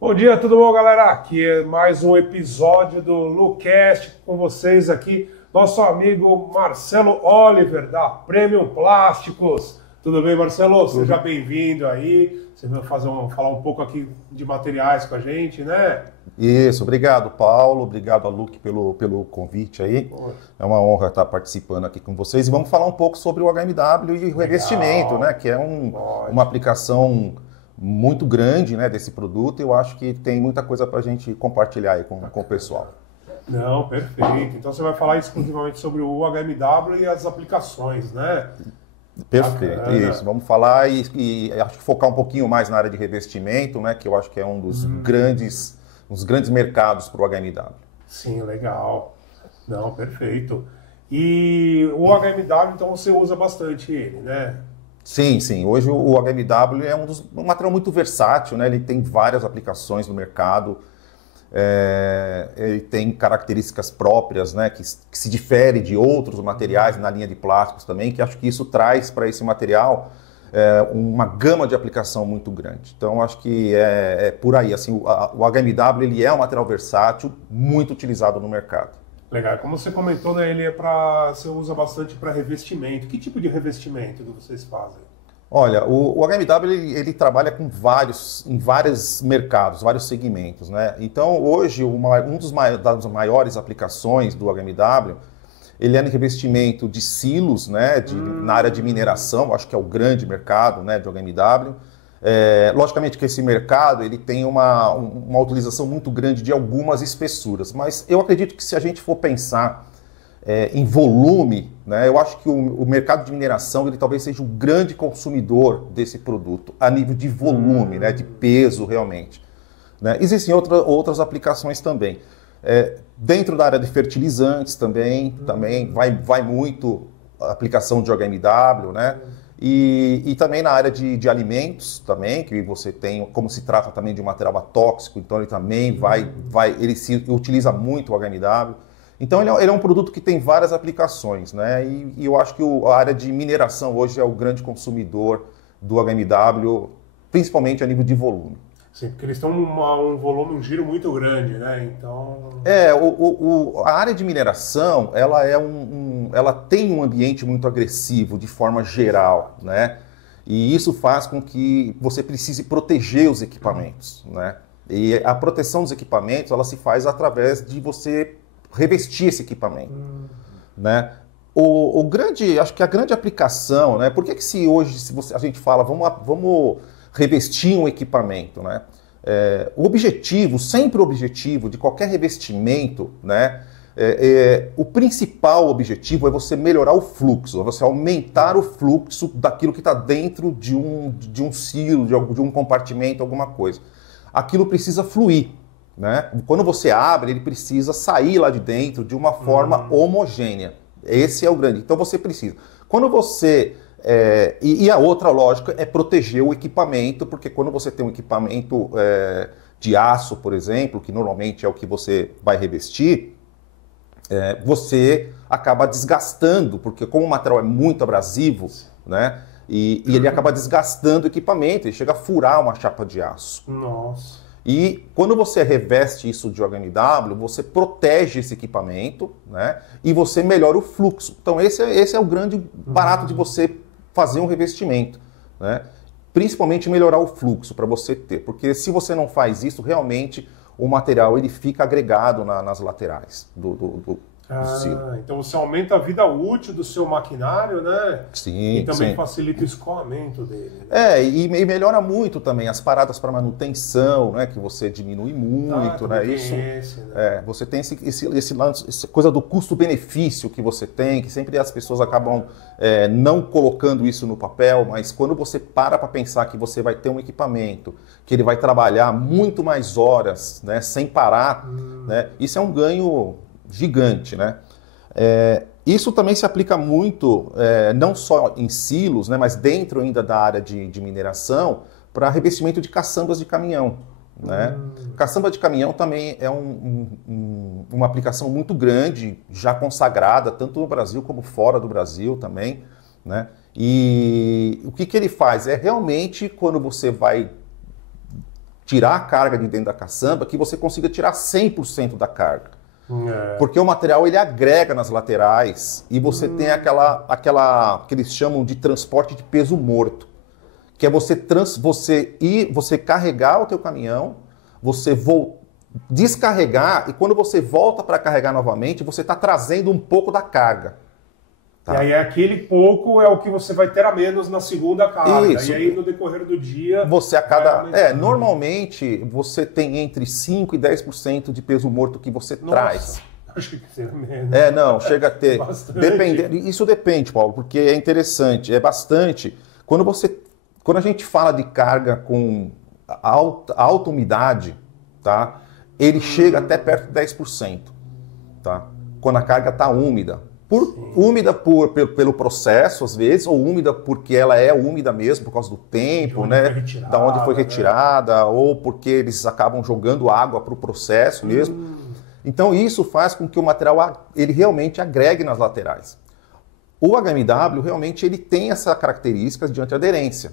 Bom dia, tudo bom, galera? Aqui é mais um episódio do Lucast com vocês aqui, nosso amigo Marcelo Oliver, da Premium Plásticos. Tudo bem, Marcelo? Seja bem-vindo aí. Você vai falar um pouco aqui de materiais com a gente, né? Isso, obrigado, Paulo. Obrigado a Luke pelo convite aí. É uma honra estar participando aqui com vocês. E vamos falar um pouco sobre o HMW e o revestimento, né? Que é uma aplicação muito grande, né, desse produto. Eu acho que tem muita coisa para a gente compartilhar aí com o pessoal. Não, perfeito. Então você vai falar exclusivamente sobre o HMW e as aplicações, né? Perfeito, Bacana. Isso. Vamos falar e acho que focar um pouquinho mais na área de revestimento, né, que eu acho que é um dos grandes mercados para o HMW. Sim, legal. Não, perfeito. E o HMW, então você usa bastante ele, né? Sim. Hoje o HMW é um material muito versátil, né? Ele tem várias aplicações no mercado. Ele tem características próprias, né, que se difere de outros materiais na linha de plásticos também, que acho que isso traz para esse material uma gama de aplicação muito grande. Então, acho que é por aí. Assim, o HMW ele é um material versátil, muito utilizado no mercado. Legal. Como você comentou, né, você usa bastante para revestimento. Que tipo de revestimento que vocês fazem? Olha, o HMW ele trabalha em vários mercados, vários segmentos, né? Então, hoje, das maiores aplicações do HMW, ele é no revestimento de silos, né? Na área de mineração, acho que é o grande mercado, né, do HMW. Logicamente que esse mercado ele tem uma utilização muito grande de algumas espessuras, mas eu acredito que se a gente for pensar em volume, né, eu acho que o mercado de mineração ele talvez seja o grande consumidor desse produto, a nível de volume, né, de peso realmente. Né? Existem outras aplicações também. Dentro da área de fertilizantes também vai muito a aplicação de HMW, né? E também na área de alimentos também, que você tem, como se trata também de um material atóxico, então ele também ele se utiliza muito o HMW. Então ele é um produto que tem várias aplicações, né? E eu acho que a área de mineração hoje é o grande consumidor do HMW, principalmente a nível de volume. Sim, porque eles têm um volume, um giro muito grande, né? Então... A área de mineração, ela tem um ambiente muito agressivo de forma geral, né? E isso faz com que você precise proteger os equipamentos, né? E a proteção dos equipamentos, ela se faz através de você revestir esse equipamento, né? Acho que a grande aplicação, né? Por que se hoje a gente fala, vamos revestir um equipamento, né? Sempre o objetivo de qualquer revestimento, né? O principal objetivo é você melhorar o fluxo, é você aumentar o fluxo daquilo que está dentro de um silo, de um compartimento, alguma coisa. Aquilo precisa fluir. Né? Quando você abre, ele precisa sair lá de dentro de uma forma homogênea. Esse é o grande. Então você precisa. Quando você... E a outra lógica é proteger o equipamento, porque quando você tem um equipamento de aço, por exemplo, que normalmente é o que você vai revestir, você acaba desgastando, porque como o material é muito abrasivo, né? E ele acaba desgastando o equipamento, ele chega a furar uma chapa de aço. Nossa. E quando você reveste isso de HMW, você protege esse equipamento, né? E você melhora o fluxo. Então esse é o grande barato de você fazer um revestimento, né? Principalmente melhorar o fluxo para você ter, porque se você não faz isso, realmente o material ele fica agregado nas laterais do silo. Então você aumenta a vida útil do seu maquinário, né? Sim, e também sim. facilita o escoamento dele. Né? E melhora muito também as paradas para manutenção, né? Que você diminui muito, né? Isso, né? você tem esse lance, essa coisa do custo-benefício que você tem, que sempre as pessoas acabam não colocando isso no papel, mas quando você para pensar que você vai ter um equipamento, que ele vai trabalhar muito mais horas, né? Sem parar, né? Isso é um ganho gigante, né? Isso também se aplica muito, não só em silos, né, mas dentro ainda da área de mineração, para revestimento de caçambas de caminhão. Né? Caçamba de caminhão também é uma aplicação muito grande, já consagrada, tanto no Brasil como fora do Brasil também. Né? E o que ele faz? É realmente quando você vai tirar a carga de dentro da caçamba, que você consiga tirar 100% da carga. Porque o material ele agrega nas laterais e você tem aquela que eles chamam de transporte de peso morto, que é você carregar o teu caminhão, você descarregar, e quando você volta para carregar novamente, você está trazendo um pouco da carga. Tá? E aí aquele pouco é o que você vai ter a menos na segunda carga. Isso. E aí no decorrer do dia... Você normalmente você tem entre 5% e 10% de peso morto que você traz. Acho que seria menos. Não, chega a ter. Isso depende, Paulo, porque é interessante, é bastante. Quando a gente fala de carga com alta umidade, tá? Ele chega até perto de 10%, tá? Quando a carga está úmida. Úmida pelo processo, às vezes, ou úmida porque ela é úmida mesmo, por causa do tempo, né? Da onde foi retirada, ou porque eles acabam jogando água para o processo mesmo. Então isso faz com que o material ele realmente agregue nas laterais. O HMW realmente ele tem essa característica de antiaderência.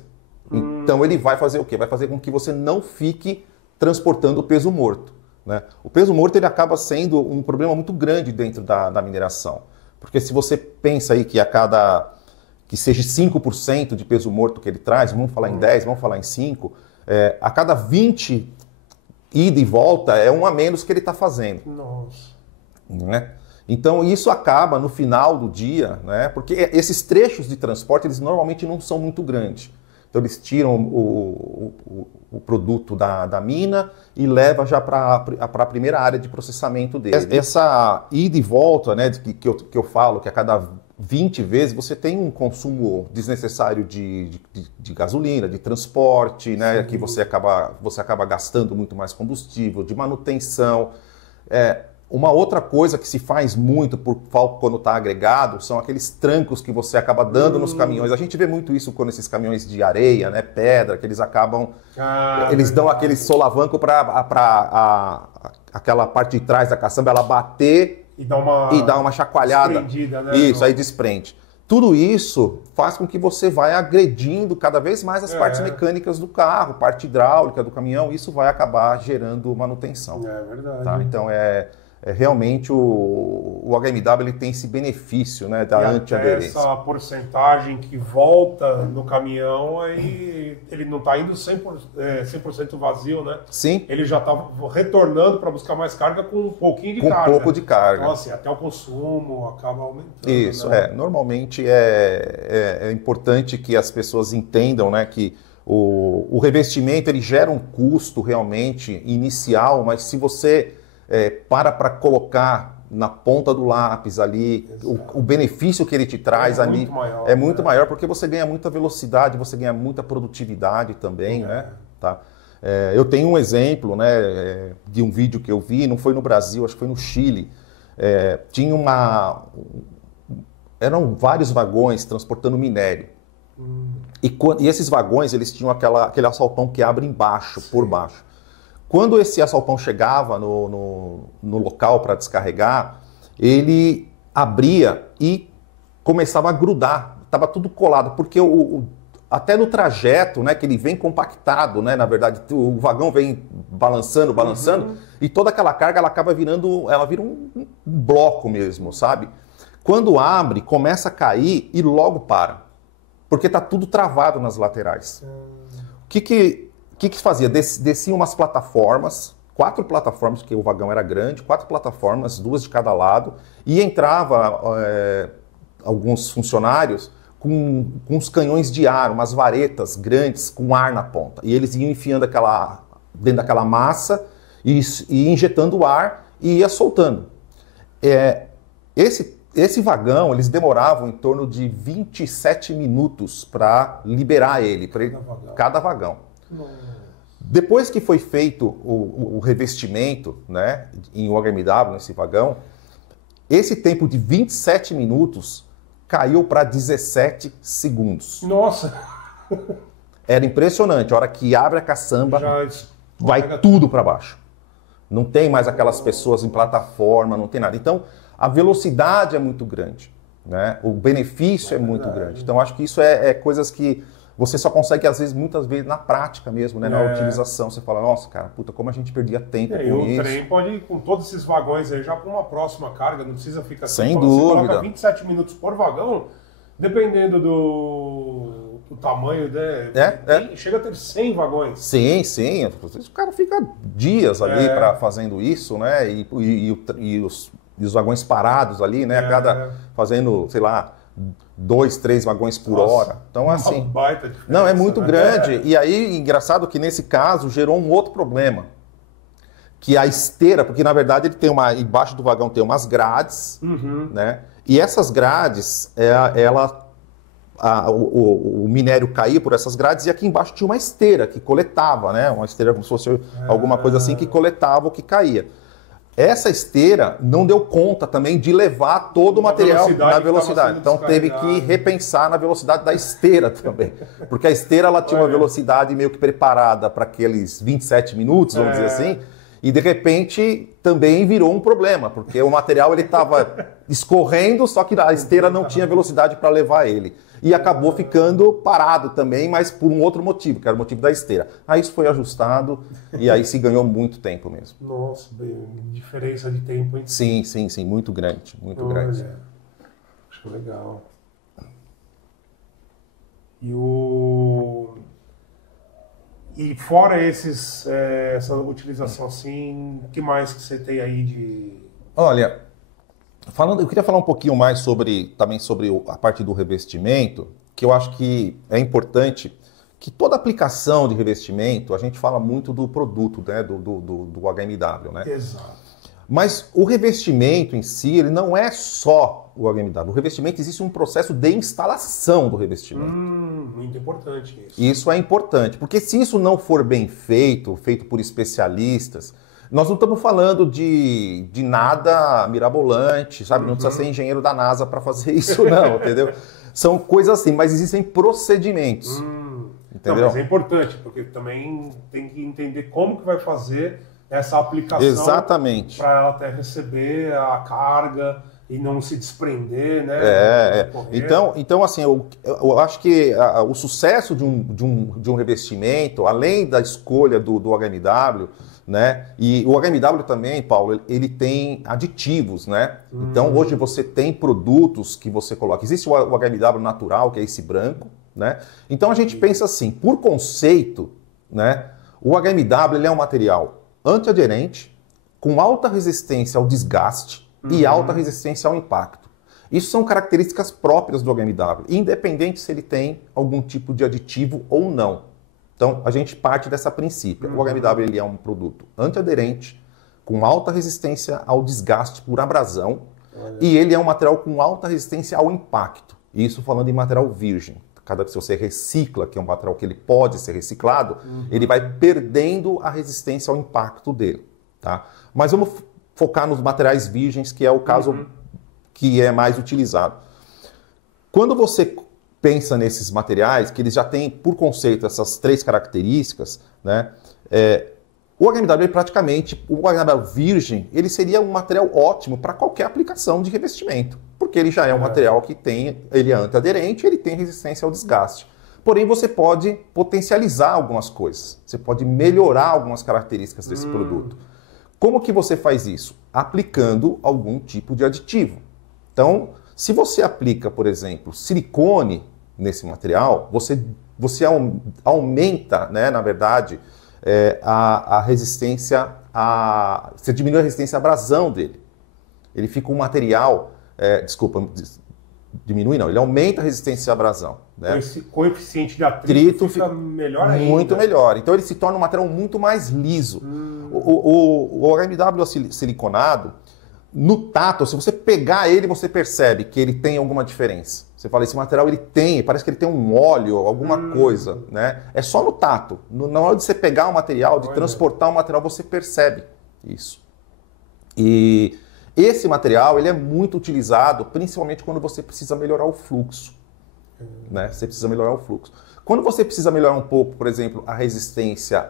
Então ele vai fazer o quê? Vai fazer com que você não fique transportando o peso morto, né? O peso morto ele acaba sendo um problema muito grande dentro da mineração. Porque se você pensa aí que seja 5% de peso morto que ele traz, vamos falar em 10, vamos falar em 5, a cada 20 ida e volta é um a menos que ele está fazendo. Nossa. Né? Então isso acaba no final do dia, né? Porque esses trechos de transporte eles normalmente não são muito grandes. Então eles tiram o produto da mina e levam já para a primeira área de processamento dele. Essa ida e volta, né, que eu falo, que a cada 20 vezes você tem um consumo desnecessário de gasolina, de transporte, né, que você acaba gastando muito mais combustível, de manutenção. Uma outra coisa que se faz muito quando está agregado são aqueles trancos que você acaba dando nos caminhões. A gente vê muito isso quando esses caminhões de areia, né, pedra, que eles acabam... eles dão aquele solavanco para aquela parte de trás da caçamba ela bater e dar uma chacoalhada. Né, isso, aí desprende. Tudo isso faz com que você vai agredindo cada vez mais as partes mecânicas do carro, parte hidráulica do caminhão. Isso vai acabar gerando manutenção. É verdade. Tá? Então realmente o HMW ele tem esse benefício, né, da antiaderência. Essa porcentagem que volta no caminhão, aí ele não está indo 100% vazio, né? Sim. Ele já está retornando para buscar mais carga com um pouquinho de carga. Com um pouco de carga. Então, assim, até o consumo acaba aumentando. Isso, né? Normalmente é importante que as pessoas entendam, né, que o revestimento ele gera um custo realmente inicial, mas se você para colocar na ponta do lápis ali, o benefício que ele te traz ali é muito maior, porque você ganha muita velocidade, você ganha muita produtividade também, né? Tá? Eu tenho um exemplo, né, de um vídeo que eu vi, não foi no Brasil, acho que foi no Chile. Eram vários vagões transportando minério. E esses vagões, eles tinham aquele assalpão que abre embaixo, por baixo. Quando esse assalpão chegava no local para descarregar, ele abria e começava a grudar, estava tudo colado, porque até no trajeto, né, que ele vem compactado, né, na verdade, o vagão vem balançando, e toda aquela carga ela acaba vira um bloco mesmo, sabe? Quando abre, começa a cair e logo para, porque está tudo travado nas laterais. O que fazia? Desciam umas plataformas, 4 plataformas, porque o vagão era grande, 4 plataformas, 2 de cada lado, e entrava alguns funcionários com uns canhões de ar, umas varetas grandes com ar na ponta. E eles iam enfiando dentro daquela massa e injetando o ar e ia soltando. Esse vagão, eles demoravam em torno de 27 minutos para liberar ele, cada vagão. Depois que foi feito o revestimento, né, em OHMW, nesse vagão, esse tempo de 27 minutos caiu para 17 segundos. Nossa! Era impressionante. A hora que abre a caçamba, vai tudo para baixo. Não tem mais aquelas pessoas em plataforma, não tem nada. Então, a velocidade é muito grande, né? O benefício é muito grande. Então, acho que isso é coisas que você só consegue, às vezes, muitas vezes, na prática mesmo, né? Na utilização. Você fala, nossa, cara, puta, como a gente perdia tempo com isso. E o trem pode ir com todos esses vagões aí já para uma próxima carga, não precisa ficar assim. Sem dúvida. Você coloca 27 minutos por vagão, dependendo do tamanho, né? Chega a ter 100 vagões. Sim, sim. O cara fica dias ali fazendo isso, né? E os vagões parados ali, né? Fazendo, sei lá, 2, 3 vagões por hora. Então, assim. Uma baita diferença, não, é muito grande. E aí, engraçado que nesse caso gerou um outro problema. Que a esteira, porque na verdade ele tem embaixo do vagão tem umas grades, né? E essas grades, o minério caía por essas grades e aqui embaixo tinha uma esteira que coletava, né? Uma esteira como se fosse alguma coisa assim que coletava o que caía. Essa esteira não deu conta também de levar todo o material na velocidade. Então teve que repensar na velocidade da esteira também. Porque a esteira ela tinha uma velocidade meio que preparada para aqueles 27 minutos, vamos dizer assim. E de repente também virou um problema, porque o material ele estava escorrendo, só que a esteira não tinha velocidade para levar ele. E acabou ficando parado também, mas por um outro motivo, que era o motivo da esteira. Aí isso foi ajustado e aí se ganhou muito tempo mesmo. Nossa, diferença de tempo, hein? Sim, muito grande, muito grande. Acho legal. E fora essa utilização assim, o que mais que você tem aí de... Olha, eu queria falar um pouquinho mais também sobre a parte do revestimento, que eu acho que é importante que toda aplicação de revestimento, a gente fala muito do produto, né, do HMW, né? Exato. Mas o revestimento em si, ele não é só o HMW. O revestimento, existe um processo de instalação do revestimento. Muito importante isso. Isso é importante, porque se isso não for bem feito por especialistas, nós não estamos falando de nada mirabolante, sabe? Não precisa ser engenheiro da NASA para fazer isso, não, entendeu? São coisas assim, mas existem procedimentos. Entendeu? Não, mas é importante, porque também tem que entender como que vai fazer essa aplicação. Exatamente. Para ela até receber a carga e não se desprender, né? Então assim, eu acho que o sucesso de um revestimento, além da escolha do HMW, né? E o HMW também, Paulo, ele tem aditivos, né? Então hoje você tem produtos que você coloca. Existe o HMW natural, que é esse branco, né? Então a gente pensa assim, por conceito, né? O HMW ele é um material antiaderente, com alta resistência ao desgaste e alta resistência ao impacto. Isso são características próprias do HMW, independente se ele tem algum tipo de aditivo ou não. Então, a gente parte dessa princípio. O HMW ele é um produto antiaderente, com alta resistência ao desgaste por abrasão, e ele é um material com alta resistência ao impacto. Isso falando em material virgem. Cada vez que você recicla, que é um material que ele pode ser reciclado, ele vai perdendo a resistência ao impacto dele. Tá? Mas vamos focar nos materiais virgens, que é o caso que é mais utilizado. Quando você pensa nesses materiais, que eles já têm, por conceito, essas 3 características, né? O HMW praticamente, o HMW virgem, ele seria um material ótimo para qualquer aplicação de revestimento, porque ele já é um material que ele é antiaderente, ele tem resistência ao desgaste. Porém, você pode potencializar algumas coisas, você pode melhorar algumas características desse produto. Como que você faz isso? Aplicando algum tipo de aditivo. Então, se você aplica, por exemplo, silicone nesse material, você aumenta, né, na verdade, a resistência, você diminui a resistência à abrasão dele. Ele fica um material, diminui não, ele aumenta a resistência à abrasão. Né? Esse coeficiente de atrito fica melhor ainda. Muito melhor. Então ele se torna um material muito mais liso. O HMW siliconado, no tato, se você pegar ele, você percebe que ele tem alguma diferença. Você fala, esse material ele tem, parece que ele tem um óleo, alguma coisa, né? É só no tato. Na hora de você pegar o material, de transportar o material, você percebe isso. E esse material, ele é muito utilizado, principalmente quando você precisa melhorar o fluxo. Né? Você precisa melhorar o fluxo. Quando você precisa melhorar um pouco, por exemplo, a resistência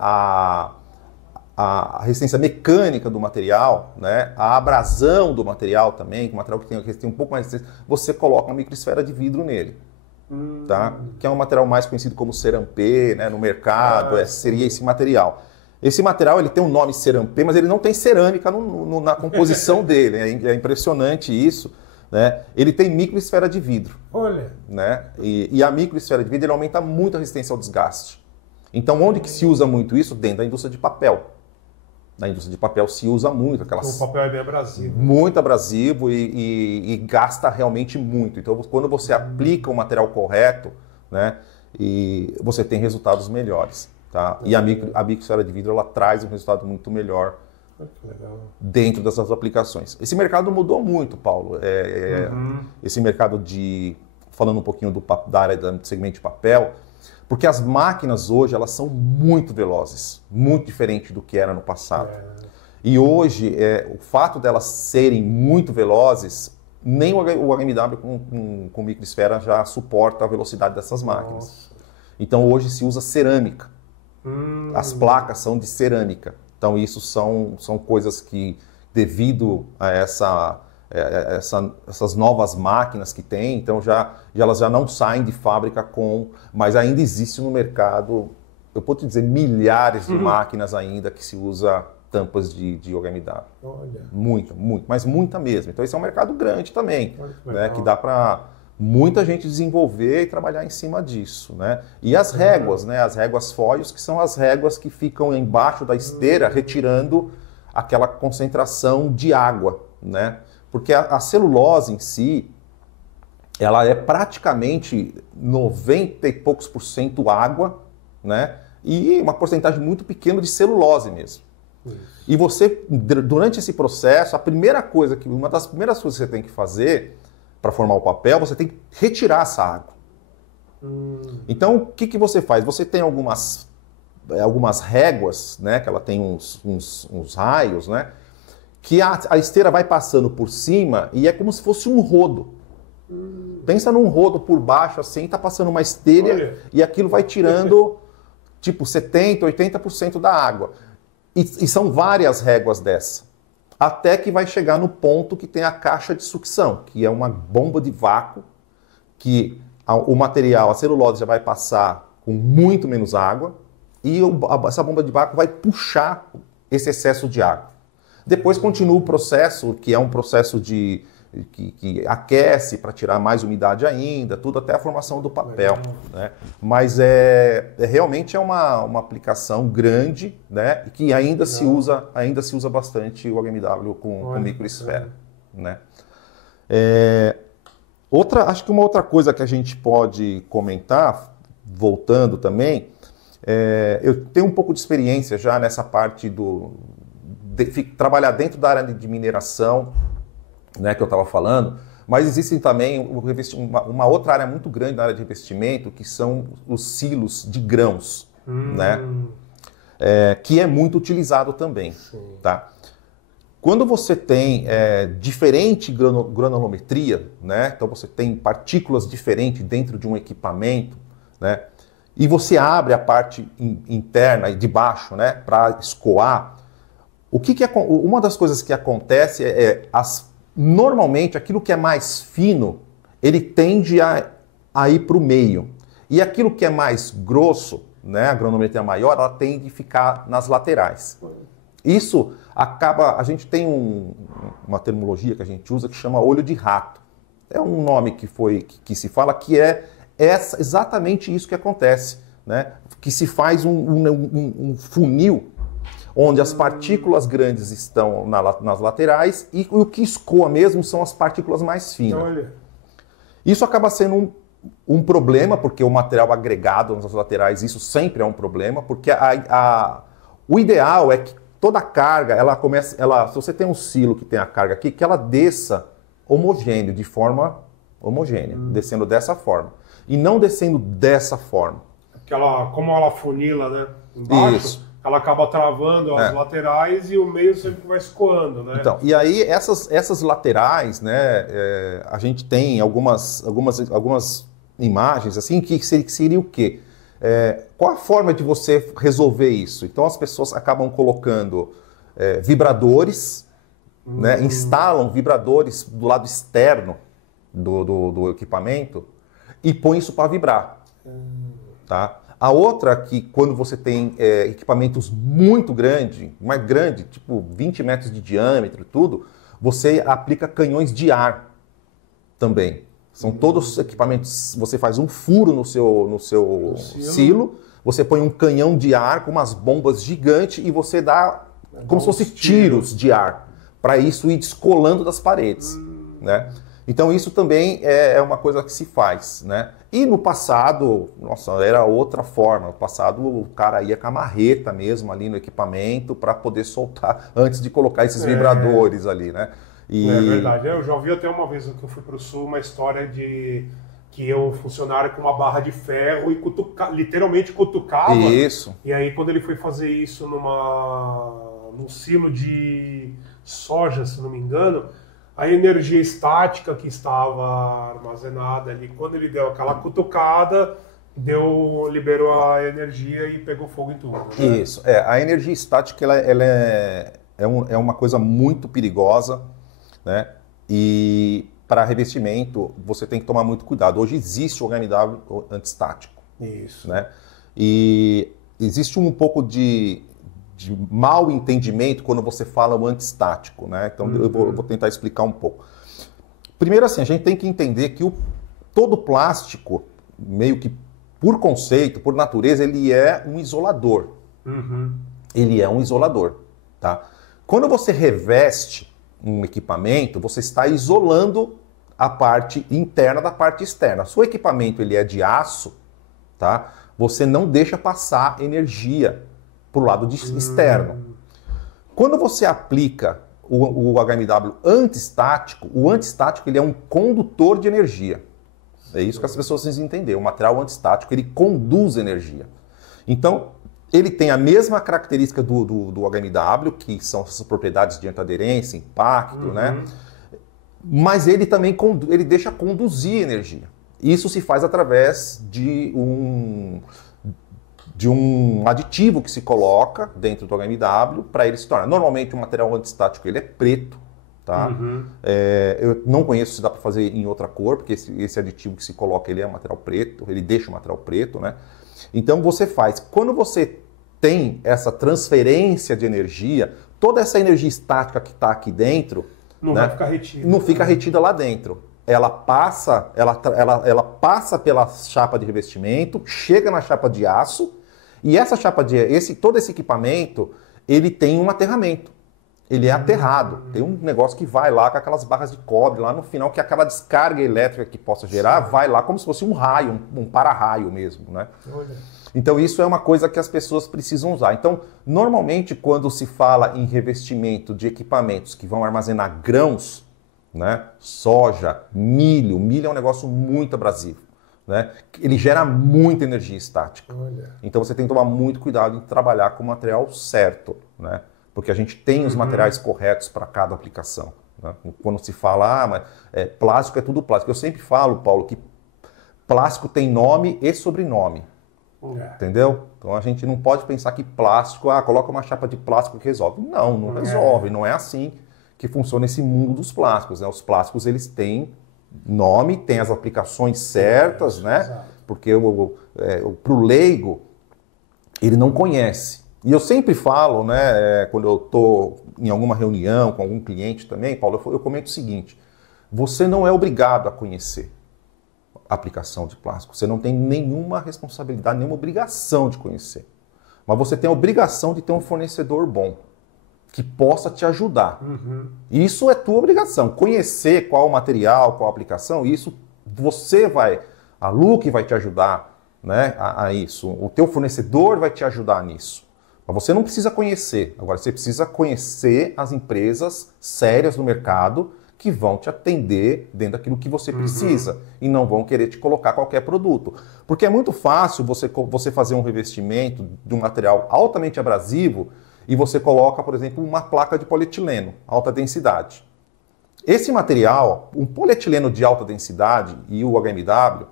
a resistência mecânica do material, né? A abrasão do material também, que o material que tem um pouco mais de resistência, você coloca uma microesfera de vidro nele. tá? Que é um material mais conhecido como Cerampê, né, no mercado, seria esse material. Esse material ele tem um nome Cerampê, mas ele não tem cerâmica na composição dele, é impressionante isso. Né? Ele tem microesfera de vidro. Olha. Né? E a microesfera de vidro ele aumenta muito a resistência ao desgaste. Então, onde que se usa muito isso? Dentro da indústria de papel. Na indústria de papel se usa muito. O papel é bem abrasivo. Muito abrasivo e gasta realmente muito. Então, quando você aplica o material correto, né, e você tem resultados melhores. Tá? E a microesfera de vidro ela traz um resultado muito melhor dentro dessas aplicações. Esse mercado mudou muito, Paulo. Esse mercado falando um pouquinho da área do segmento de papel, porque as máquinas hoje elas são muito velozes, muito diferente do que era no passado. E hoje, o fato delas serem muito velozes, nem o HMW com microesfera já suporta a velocidade dessas máquinas. Nossa. Então hoje se usa cerâmica. As placas são de cerâmica. Então isso são coisas que, devido a essas novas máquinas que tem, então elas já não saem de fábrica mas ainda existe no mercado, eu posso te dizer, milhares de máquinas ainda que se usa tampas de OHMW. Olha. Muita, mas muita mesmo. Então esse é um mercado grande também, né, que dá para muita gente desenvolver e trabalhar em cima disso, né? E as réguas, né? As réguas foils, que são as réguas que ficam embaixo da esteira, retirando aquela concentração de água, né? Porque a celulose em si, ela é praticamente 90 e poucos % água, né? E uma porcentagem muito pequena de celulose mesmo. E você, durante esse processo, uma das primeiras coisas que você tem que fazer para formar o papel, você tem que retirar essa água. Então, o que você faz? Você tem algumas réguas, né, que ela tem uns raios, né, que a esteira vai passando por cima e é como se fosse um rodo. Pensa num rodo por baixo, assim, tá passando uma esteira e aquilo vai tirando, tipo, 70%, 80% da água. E são várias réguas dessa. Até que vai chegar no ponto que tem a caixa de sucção, que é uma bomba de vácuo, que o material, a celulose já vai passar com muito menos água, e essa bomba de vácuo vai puxar esse excesso de água. Depois continua o processo, que é um processo que aquece para tirar mais umidade ainda, tudo até a formação do papel. Né? Mas realmente é uma aplicação grande, né? E que ainda se usa bastante o HMW com microesfera. Né? Acho que uma outra coisa que a gente pode comentar, voltando também, eu tenho um pouco de experiência já nessa parte de trabalhar dentro da área de mineração, né, que eu estava falando, mas existe também uma outra área muito grande na área de revestimento, que são os silos de grãos, né, que é muito utilizado também. Tá? Quando você tem diferente granulometria, né, então você tem partículas diferentes dentro de um equipamento, né, e você abre a parte interna e de baixo, né, para escoar, uma das coisas que acontece normalmente, aquilo que é mais fino, ele tende a ir para o meio. E aquilo que é mais grosso, né, a granulometria maior, ela tende a ficar nas laterais. Isso a gente tem uma terminologia que a gente usa que chama olho de rato. É um nome que se fala que é exatamente isso que acontece, né? Que se faz um funil onde as partículas grandes estão nas laterais e o que escoa mesmo são as partículas mais finas. Olha. Isso acaba sendo um problema, porque o material agregado nas laterais, isso sempre é um problema, porque o ideal é que toda a carga, se você tem um silo que tem a carga aqui, que ela desça homogêneo, de forma homogênea, descendo dessa forma, e não descendo dessa forma. Como ela funila, né, embaixo. Isso. Ela acaba travando as laterais e o meio sempre vai escoando, né? Então, e aí essas laterais, né, a gente tem algumas imagens assim que seria o quê? Qual a forma de você resolver isso? Então as pessoas acabam colocando vibradores, né, instalam vibradores do lado externo do equipamento e põe isso para vibrar. Tá? A outra que quando você tem equipamentos muito grandes, mais grande, tipo 20 metros de diâmetro, tudo, você aplica canhões de ar também. São todos os equipamentos, você faz um furo no seu silo, você põe um canhão de ar com umas bombas gigantes e você dá como se fosse tiros de ar, para isso ir descolando das paredes, né? Então isso também é uma coisa que se faz, né? E no passado, nossa, era outra forma. No passado o cara ia com a marreta mesmo ali no equipamento para poder soltar antes de colocar esses vibradores ali, né? E... É verdade. Eu já ouvi até uma vez que eu fui para o Sul uma história de que um funcionário com uma barra de ferro e literalmente cutucava. Isso. E aí quando ele foi fazer isso num silo de soja, se não me engano, a energia estática que estava armazenada ali, quando ele deu aquela cutucada, liberou a energia e pegou fogo em tudo. Né? Isso. A energia estática ela é uma coisa muito perigosa, né? E para revestimento você tem que tomar muito cuidado. Hoje existe o HMW antistático. Isso. Né? E existe um pouco de mau entendimento quando você fala o antistático, né? Então eu vou tentar explicar um pouco. Primeiro assim, a gente tem que entender que todo plástico, meio que por conceito, por natureza, ele é um isolador. Ele é um isolador, tá? Quando você reveste um equipamento, você está isolando a parte interna da parte externa. Se o equipamento ele é de aço, tá? Você não deixa passar energia para o lado externo. Quando você aplica o HMW antistático, o antistático ele é um condutor de energia. É isso que as pessoas precisam entender. O material antistático ele conduz energia. Então, ele tem a mesma característica do HMW, que são essas propriedades de antiaderência, impacto, né? Mas ele também ele deixa conduzir energia. Isso se faz através de um aditivo que se coloca dentro do HMW para ele se tornar. Normalmente o material antistático ele é preto, tá? Eu não conheço se dá para fazer em outra cor, porque esse aditivo que se coloca ele é um material preto, ele deixa o material preto, né? Então você faz, quando você tem essa transferência de energia, toda essa energia estática que está aqui dentro, não vai ficar retida. Não fica retida lá dentro. Ela passa pela chapa de revestimento, chega na chapa de aço, e essa chapa todo esse equipamento, ele tem um aterramento. Ele é aterrado. Tem um negócio que vai lá com aquelas barras de cobre lá no final, que aquela descarga elétrica que possa gerar, vai lá como se fosse um raio, um para-raio mesmo, né? Olha. Então isso é uma coisa que as pessoas precisam usar. Então, normalmente quando se fala em revestimento de equipamentos que vão armazenar grãos, né? Soja, milho é um negócio muito abrasivo, né? Ele gera muita energia estática. Olha. Então você tem que tomar muito cuidado em trabalhar com o material certo, né? Porque a gente tem os materiais corretos para cada aplicação, né? Quando se fala, mas plástico é tudo plástico. Eu sempre falo, Paulo, que plástico tem nome e sobrenome. Entendeu? Então a gente não pode pensar que plástico, coloca uma chapa de plástico que resolve. Não resolve, não é assim que funciona esse mundo dos plásticos, né? Os plásticos eles têm nome, têm as aplicações certas, né? Exato. Porque para o leigo ele não conhece. E eu sempre falo, né? Quando eu estou em alguma reunião com algum cliente também, Paulo, eu comento o seguinte: você não é obrigado a conhecer a aplicação de plástico. Você não tem nenhuma responsabilidade, nenhuma obrigação de conhecer. Mas você tem a obrigação de ter um fornecedor bom, que possa te ajudar. Isso é tua obrigação. Conhecer qual o material, qual a aplicação, isso a Look vai te ajudar, né, a isso. O teu fornecedor vai te ajudar nisso. Mas você não precisa conhecer. Agora, você precisa conhecer as empresas sérias do mercado que vão te atender dentro daquilo que você precisa e não vão querer te colocar qualquer produto. Porque é muito fácil você fazer um revestimento de um material altamente abrasivo e você coloca, por exemplo, uma placa de polietileno, alta densidade. Esse material, um polietileno de alta densidade e o HMW,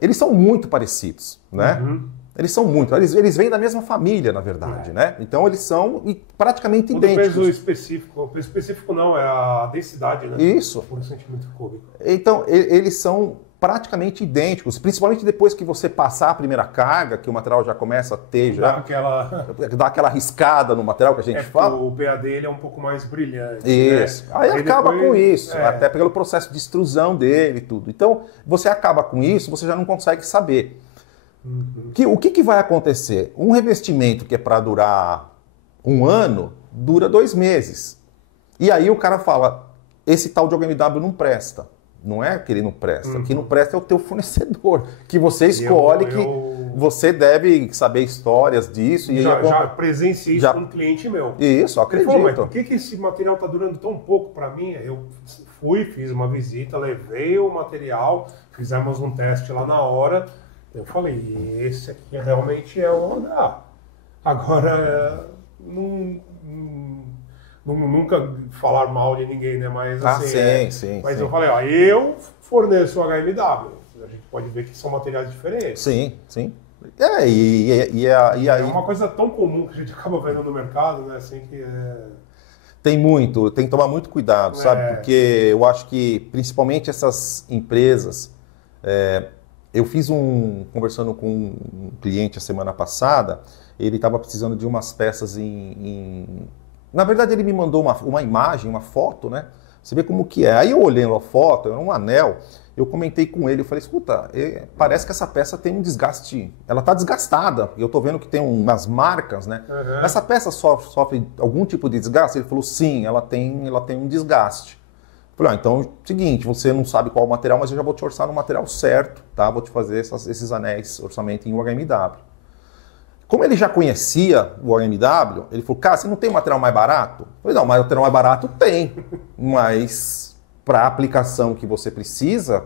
eles são muito parecidos, né? Eles são muito, eles vêm da mesma família, na verdade, né? Então eles são praticamente idênticos. O peso específico não, é a densidade, né? Isso. Por centímetro cúbico. Então eles são praticamente idênticos, principalmente depois que você passar a primeira carga, que o material já começa a ter, dá aquela riscada no material que a gente fala. O PAD ele é um pouco mais brilhante. Isso. Né? Aí acaba depois, com isso, até pelo processo de extrusão dele e tudo. Então, você acaba com isso, você já não consegue saber. O que vai acontecer? Um revestimento que é para durar 1 ano, dura 2 meses. E aí o cara fala, esse tal de OHMW não presta. Não é que ele não presta. O que não presta é o teu fornecedor, que você escolhe que você deve saber histórias disso. E já presenciei isso com um cliente meu. Isso, acredito. Ele falou, mas por que esse material está durando tão pouco para mim? Eu fiz uma visita, levei o material, fizemos um teste lá na hora. Eu falei, esse aqui realmente é o OHA. Agora, nunca falar mal de ninguém, né? Mas assim, sim. Eu falei, ó, eu forneço o HMW. A gente pode ver que são materiais diferentes. Sim. E aí... É uma coisa tão comum que a gente acaba vendo no mercado, né? Assim que tem que tomar muito cuidado, sabe? Porque eu acho que, principalmente essas empresas... eu fiz conversando com um cliente a semana passada, ele estava precisando de umas peças Na verdade, ele me mandou uma imagem, uma foto, né? Você vê como que é. Aí eu olhando a foto, era um anel, eu comentei com ele, eu falei, escuta, parece que essa peça tem um desgaste, ela está desgastada, e eu estou vendo que tem umas marcas, né? Uhum. Essa peça sofre algum tipo de desgaste? Ele falou, sim, ela tem um desgaste. Eu falei, então, seguinte, você não sabe qual o material, mas eu já vou te orçar no material certo, tá? Vou te fazer esses anéis, orçamento em OHMW. Como ele já conhecia o OHMW, ele falou, cara, você não tem material mais barato? Eu falei, não, mas o material mais barato tem, mas para a aplicação que você precisa,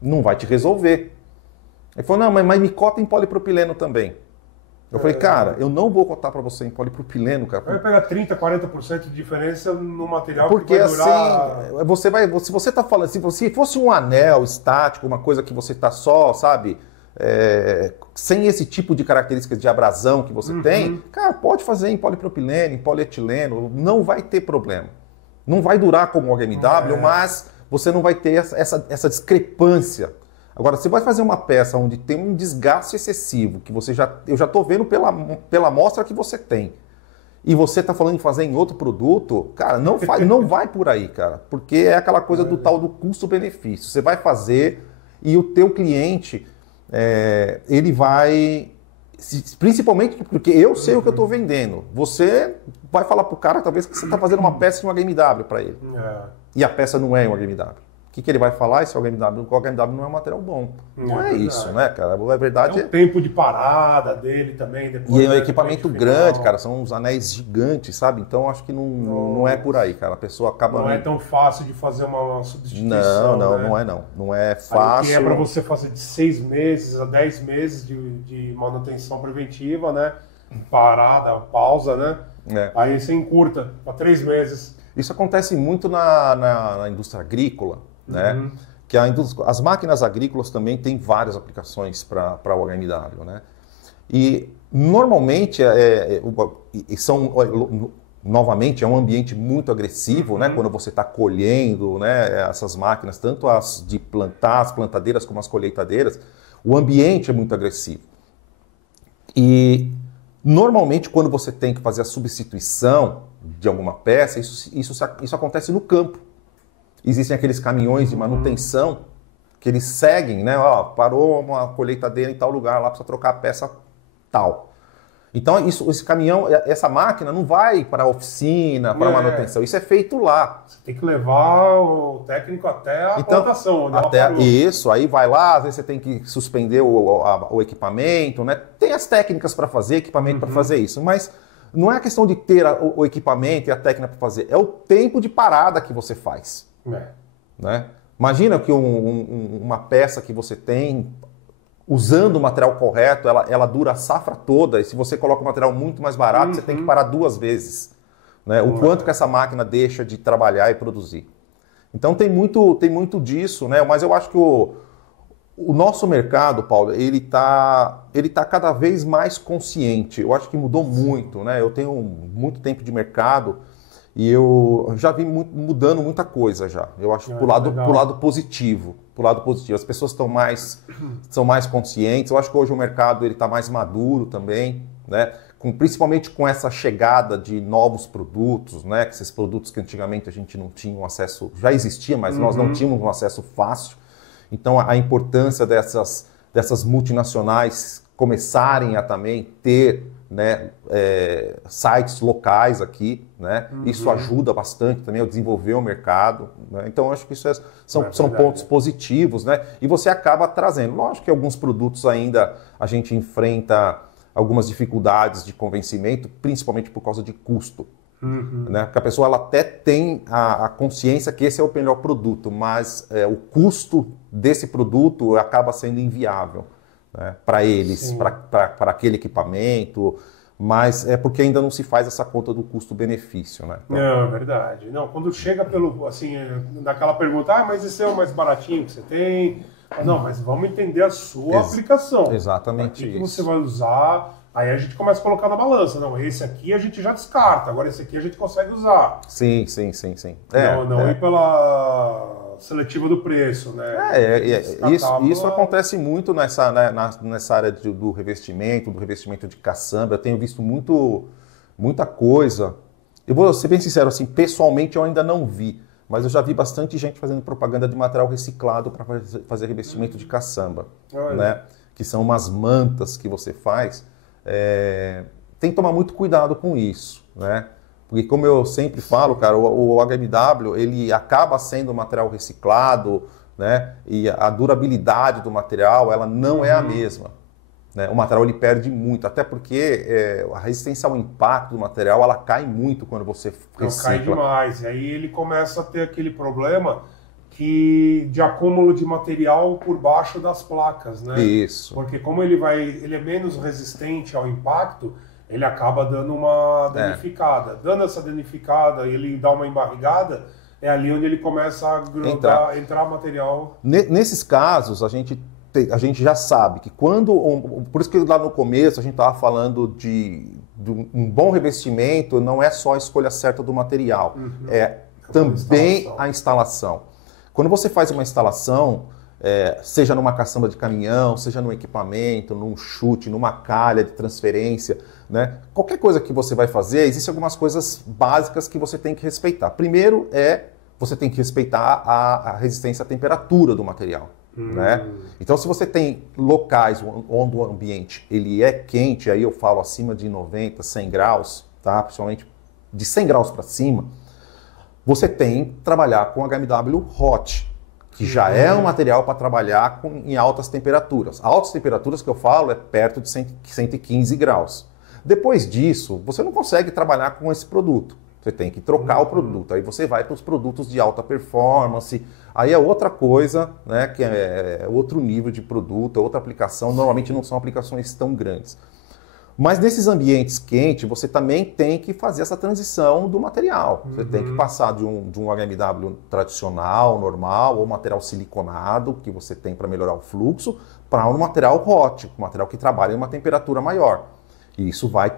não vai te resolver. Ele falou, não, mas me cota em polipropileno também. Eu falei, cara, eu não vou cotar para você em polipropileno, cara. Vai pegar 30%, 40% de diferença no material porque que vai durar... assim, se você está falando, se fosse um anel estático, uma coisa que você está só, sabe... sem esse tipo de características de abrasão que você tem, cara, pode fazer em polipropileno, em polietileno, não vai ter problema. Não vai durar como o OHMW, mas você não vai ter essa discrepância. Agora, você vai fazer uma peça onde tem um desgaste excessivo, que eu já estou vendo pela amostra que você tem, e você está falando em fazer em outro produto, cara, não vai por aí, cara, porque é aquela coisa do tal do custo-benefício. Você vai fazer e o teu cliente... ele vai, principalmente porque eu sei o que eu estou vendendo, você vai falar para o cara talvez que você está fazendo uma peça em um HMW para ele, e a peça não é em um HMW. O que ele vai falar? Esse OHMW não é um material bom. Não é isso, né, cara? A verdade é o tempo de parada dele também. Depois, e é um equipamento grande, cara. São uns anéis gigantes, sabe? Então, acho que não é por aí, cara. A pessoa acaba... Não é tão fácil de fazer uma substituição, não. Não é fácil. Aí, que é para você fazer de 6 meses a 10 meses de manutenção preventiva, né? Parada, pausa, né? Aí você encurta para 3 meses. Isso acontece muito na indústria agrícola, né? Que as máquinas agrícolas também têm várias aplicações para o OHMW, né? E normalmente novamente é um ambiente muito agressivo, né? Quando você está colhendo, né? Essas máquinas, tanto as de plantar, as plantadeiras como as colheitadeiras, o ambiente é muito agressivo. E normalmente quando você tem que fazer a substituição de alguma peça, isso acontece no campo. Existem aqueles caminhões de manutenção que eles seguem, né? Ó, parou uma colheitadeira em tal lugar, lá precisa trocar a peça tal. Então, esse caminhão, essa máquina não vai para a oficina, para a manutenção. Isso é feito lá. Você tem que levar o técnico até a plantação, onde ela parou. Isso, aí vai lá, às vezes você tem que suspender o equipamento, né? Tem as técnicas para fazer, equipamento para fazer isso, mas não é a questão de ter o equipamento e a técnica para fazer, é o tempo de parada que você faz. Né? Imagina que uma peça que você tem, usando o material correto, ela dura a safra toda, e se você coloca um material muito mais barato, você tem que parar 2 vezes. Né? O quanto que essa máquina deixa de trabalhar e produzir. Então tem muito disso, né? Mas eu acho que o nosso mercado, Paulo, ele tá cada vez mais consciente. Eu acho que mudou muito, né? Eu tenho muito tempo de mercado E eu já vi mudando muita coisa já. Eu acho pro lado positivo. Pro lado positivo. As pessoas são mais conscientes. Eu acho que hoje o mercado está mais maduro também, né? Principalmente com essa chegada de novos produtos, né? Esses produtos que antigamente a gente não tinha um acesso, já existia, mas nós não tínhamos um acesso fácil. Então a importância dessas multinacionais começarem a também ter, né, sites locais aqui, né? Isso ajuda bastante também a desenvolver o mercado, né? Então acho que isso são pontos positivos, né? E você acaba trazendo, lógico que alguns produtos ainda a gente enfrenta algumas dificuldades de convencimento, principalmente por causa de custo. Né? Porque a pessoa ela até tem a consciência que esse é o melhor produto, mas o custo desse produto acaba sendo inviável, né? Para eles, para aquele equipamento, mas é porque ainda não se faz essa conta do custo-benefício. Né? Então, não, é verdade. Não, quando chega daquela pergunta, mas esse é o mais baratinho que você tem? Não, mas vamos entender a sua aplicação. Exatamente isso. Que você vai usar, aí a gente começa a colocar na balança. Não, esse aqui a gente já descarta, agora esse aqui a gente consegue usar. Sim. Não ir pela seletiva do preço, né? Isso acontece muito nessa área do revestimento de caçamba. Eu tenho visto muita coisa. Eu vou ser bem sincero, assim, pessoalmente eu ainda não vi. Mas eu já vi bastante gente fazendo propaganda de material reciclado para fazer revestimento de caçamba, né? Que são umas mantas que você faz. Tem que tomar muito cuidado com isso, né? Porque como eu sempre falo, cara, o HMW ele acaba sendo material reciclado, né? E a durabilidade do material ela não é a mesma. Né? O material ele perde muito, até porque a resistência ao impacto do material ela cai muito quando você recicla. Cai demais, e aí ele começa a ter aquele problema de acúmulo de material por baixo das placas, né? Isso. Porque como ele é menos resistente ao impacto, ele acaba dando uma danificada. Dando essa danificada e ele dá uma embarrigada, é ali onde ele começa a entrar material. Nesses casos, a gente já sabe que por isso que lá no começo a gente estava falando de um bom revestimento, não é só a escolha certa do material, é também a instalação. Quando você faz uma instalação, seja numa caçamba de caminhão, seja num equipamento, num chute, numa calha de transferência, né? Qualquer coisa que você vai fazer, existem algumas coisas básicas que você tem que respeitar. Primeiro você tem que respeitar a resistência à temperatura do material. Né? Então, se você tem locais onde o ambiente ele é quente, aí eu falo acima de 90, 100 graus, tá? Principalmente de 100 graus para cima, você tem que trabalhar com HMW Hot, que já é um material para trabalhar em altas temperaturas. Altas temperaturas que eu falo é perto de 115 graus. Depois disso, você não consegue trabalhar com esse produto. Você tem que trocar o produto. Aí você vai para os produtos de alta performance. Aí é outra coisa, né, que é outro nível de produto, é outra aplicação. Normalmente não são aplicações tão grandes. Mas nesses ambientes quentes, você também tem que fazer essa transição do material. Você tem que passar de um HMW tradicional, normal, ou material siliconado, que você tem para melhorar o fluxo, para um material hot, um material que trabalha em uma temperatura maior. E isso vai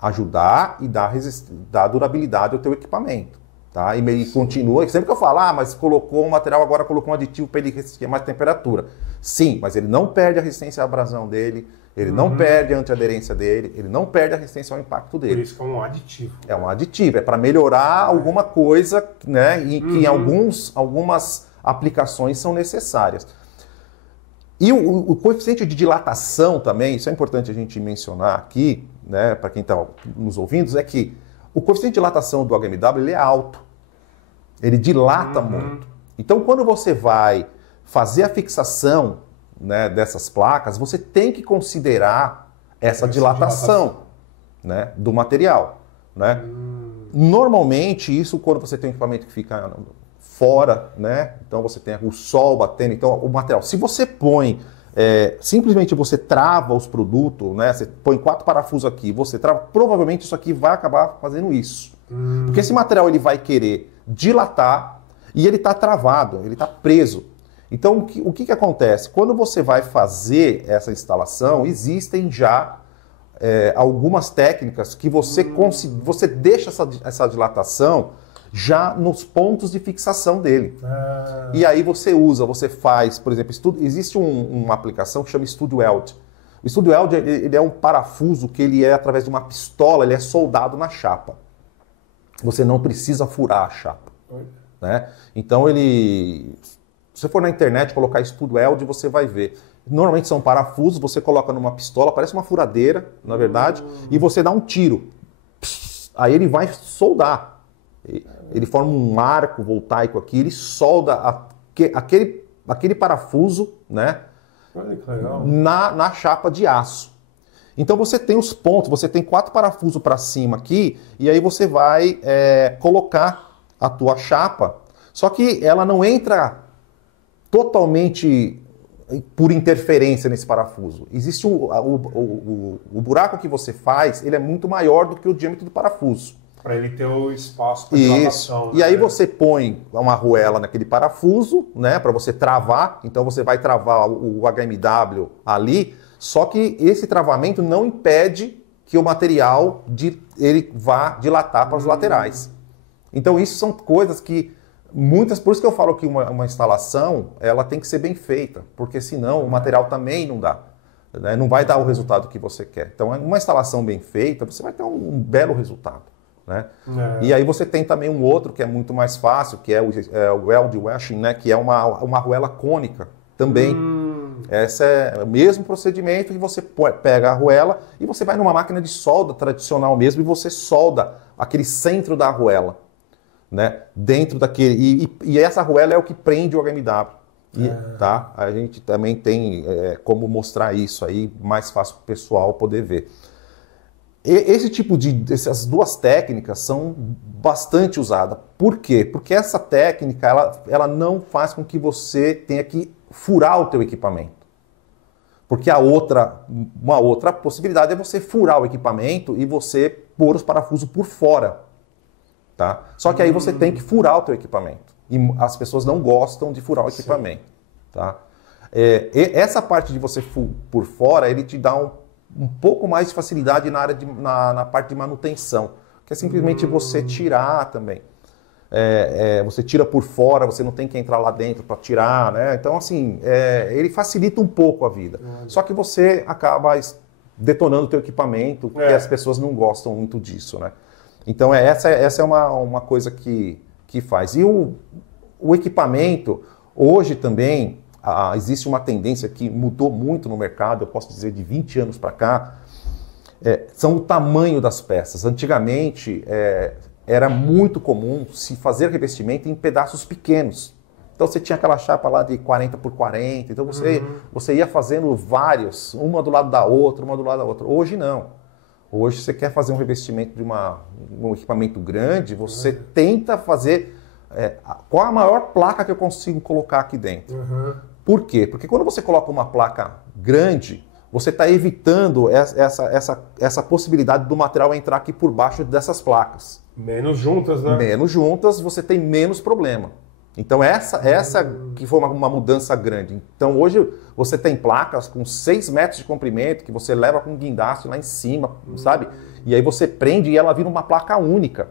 ajudar e dar durabilidade ao teu equipamento. Tá? E ele continua, sempre que eu falo, mas colocou um material, agora colocou um aditivo para ele resistir a mais temperatura. Sim, mas ele não perde a resistência à abrasão dele, ele não perde a antiaderência dele, ele não perde a resistência ao impacto dele. Por isso que é um aditivo. É um aditivo, é para melhorar alguma coisa, né, e que em algumas aplicações são necessárias. E o coeficiente de dilatação também, isso é importante a gente mencionar aqui, né, para quem está nos ouvindo, é que o coeficiente de dilatação do HMW ele é alto. Ele dilata muito. Então, quando você vai fazer a fixação, né, dessas placas, você tem que considerar essa dilatação, né, do material. Né? Normalmente, isso quando você tem um equipamento que fica fora, né, então você tem o sol batendo, então o material, se você põe, simplesmente você trava os produtos, né, você põe 4 parafusos aqui, você trava, provavelmente isso aqui vai acabar fazendo isso. Porque esse material ele vai querer dilatar e ele está travado, ele está preso. Então, o que acontece? Quando você vai fazer essa instalação, existem já algumas técnicas que você deixa essa dilatação já nos pontos de fixação dele. E aí você faz, por exemplo, existe uma aplicação que chama Studio Weld. O Studio Weld ele é um parafuso que ele é através de uma pistola, ele é soldado na chapa. Você não precisa furar a chapa. Né? Então se você for na internet colocar Studio Weld, você vai ver. Normalmente são parafusos, você coloca numa pistola, parece uma furadeira, na verdade, e você dá um tiro. Aí ele vai soldar. Ele forma um arco voltaico aqui, ele solda aquele parafuso, né, na chapa de aço. Então você tem os pontos, você tem 4 parafusos para cima aqui, e aí você vai colocar a tua chapa, só que ela não entra totalmente por interferência nesse parafuso. Existe o buraco que você faz, ele é muito maior do que o diâmetro do parafuso. Para ele ter o espaço para dilatação. E aí você põe uma arruela naquele parafuso, né, para você travar. Então você vai travar o HMW ali, só que esse travamento não impede que o material ele vá dilatar para os laterais. Então isso são coisas que por isso que eu falo que uma instalação ela tem que ser bem feita, porque senão o material também não dá, né? Não vai dar o resultado que você quer. Então, uma instalação bem feita, você vai ter um belo resultado, né? E aí você tem também um outro que é muito mais fácil, que é o weld washing, né? Que é uma arruela cônica também. Esse é o mesmo procedimento que você pega a arruela e você vai numa máquina de solda tradicional mesmo e você solda aquele centro da arruela. Né, dentro daquele e essa arruela é o que prende o HMW. Tá? A gente também tem como mostrar isso aí, mais fácil para o pessoal poder ver. Essas duas técnicas são bastante usadas. Por quê? Porque essa técnica ela não faz com que você tenha que furar o teu equipamento. Porque uma outra possibilidade é você furar o equipamento e você pôr os parafusos por fora. Tá? Só que aí você tem que furar o teu equipamento. E as pessoas não gostam de furar o equipamento. Tá? Essa parte de você por fora, ele te dá um pouco mais de facilidade na parte de manutenção. Que é simplesmente você tirar também. Você tira por fora, você não tem que entrar lá dentro para tirar. Né? Então, assim, ele facilita um pouco a vida. Só que você acaba detonando o teu equipamento, porque as pessoas não gostam muito disso, né? Então, essa é uma coisa que faz. E o equipamento, hoje também, existe uma tendência que mudou muito no mercado, eu posso dizer de 20 anos para cá, são o tamanho das peças. Antigamente, era muito comum se fazer revestimento em pedaços pequenos. Então, você tinha aquela chapa lá de 40 por 40, então você ia fazendo vários, uma do lado da outra. Hoje não. Hoje, você quer fazer um revestimento de um equipamento grande, você tenta fazer qual a maior placa que eu consigo colocar aqui dentro. Por quê? Porque quando você coloca uma placa grande, você está evitando essa possibilidade do material entrar aqui por baixo dessas placas. Menos juntas, né? Menos juntas, você tem menos problema. Então essa que foi uma mudança grande. Então hoje você tem placas com 6 metros de comprimento que você leva com guindaste lá em cima, sabe? E aí você prende e ela vira uma placa única.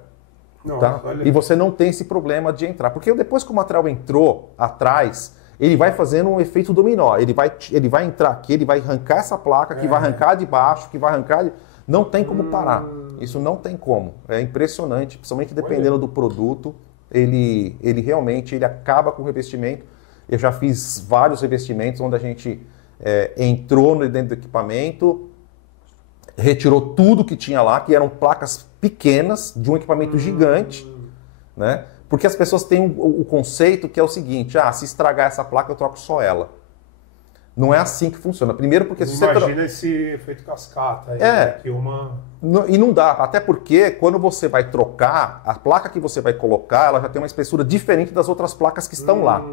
Nossa, tá? E você não tem esse problema de entrar. Porque depois que o material entrou atrás, ele vai fazendo um efeito dominó. Ele vai entrar aqui, ele vai arrancar essa placa, que vai arrancar de baixo, que vai arrancar de... Não tem como parar. Isso não tem como. É impressionante, principalmente dependendo do produto. Ele realmente acaba com o revestimento. Eu já fiz vários revestimentos onde a gente entrou dentro do equipamento, retirou tudo que tinha lá, que eram placas pequenas de um equipamento gigante, né? Porque as pessoas têm o conceito que é o seguinte, se estragar essa placa eu troco só ela. Não é assim que funciona. Primeiro porque... Imagina esse efeito cascata aí, que E não dá, até porque quando você vai trocar, a placa que você vai colocar, ela já tem uma espessura diferente das outras placas que estão lá.